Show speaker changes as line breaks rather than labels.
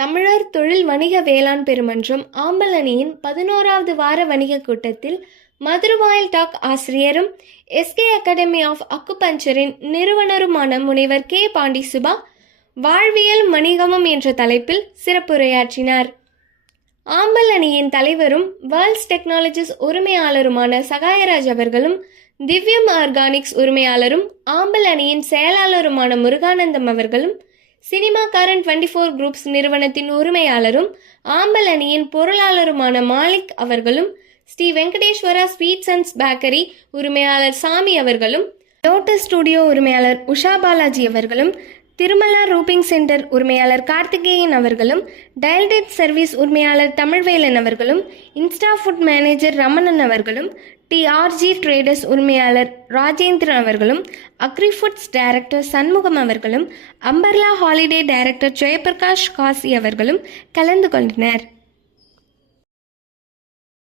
தமிழர் தொழில் வணிக வேளாண் பெருமன்றம் ஆம்பல் அணியின் பதினோராவது வார வணிக கூட்டத்தில் மதுரவாயில் டாக் ஆசிரியரும் எஸ்கே அகாடமி ஆஃப் அக்குபஞ்சரின் நிறுவனருமான முனைவர் கே பாண்டி சுபா வாழ்வியல் வணிகமும் என்ற தலைப்பில் சிறப்புரையாற்றினார். ஆம்பல் அணியின் தலைவரும் வேர்ல்ட்ஸ் டெக்னாலஜிஸ் உரிமையாளருமான சகாயராஜ் அவர்களும் திவ்யம் ஆர்கானிக்ஸ் உரிமையாளரும் ஆம்பல் அணியின் செயலாளருமான முருகானந்தம் அவர்களும் சினிமாக்காரன் டுவெண்ட்டி ஃபோர் குரூப்ஸ் நிறுவனத்தின் உரிமையாளரும் ஆம்பல் அணியின் பொருளாளருமான மாலிக் அவர்களும் Sri Venkateswara sweets and bakery உரிமையாளர் சாமி அவர்களும் லோட்டஸ் ஸ்டுடியோ உரிமையாளர் உஷா பாலாஜி அவர்களும் திருமலா ரூபிங் சென்டர் உரிமையாளர் கார்த்திகேயன் அவர்களும் டயல்டெட் சர்வீஸ் உரிமையாளர் தமிழ்வேலன் அவர்களும் இன்ஸ்டா ஃபுட் மேனேஜர் ரமணன் அவர்களும் டிஆர்ஜி ட்ரேடர்ஸ் உரிமையாளர் ராஜேந்திரன் அவர்களும் அக்ரி ஃபுட்ஸ் டைரக்டர் சண்முகம் அவர்களும் umbrella holiday director Jayaprakash Kasi அவர்களும் கலந்து கொண்டனர்.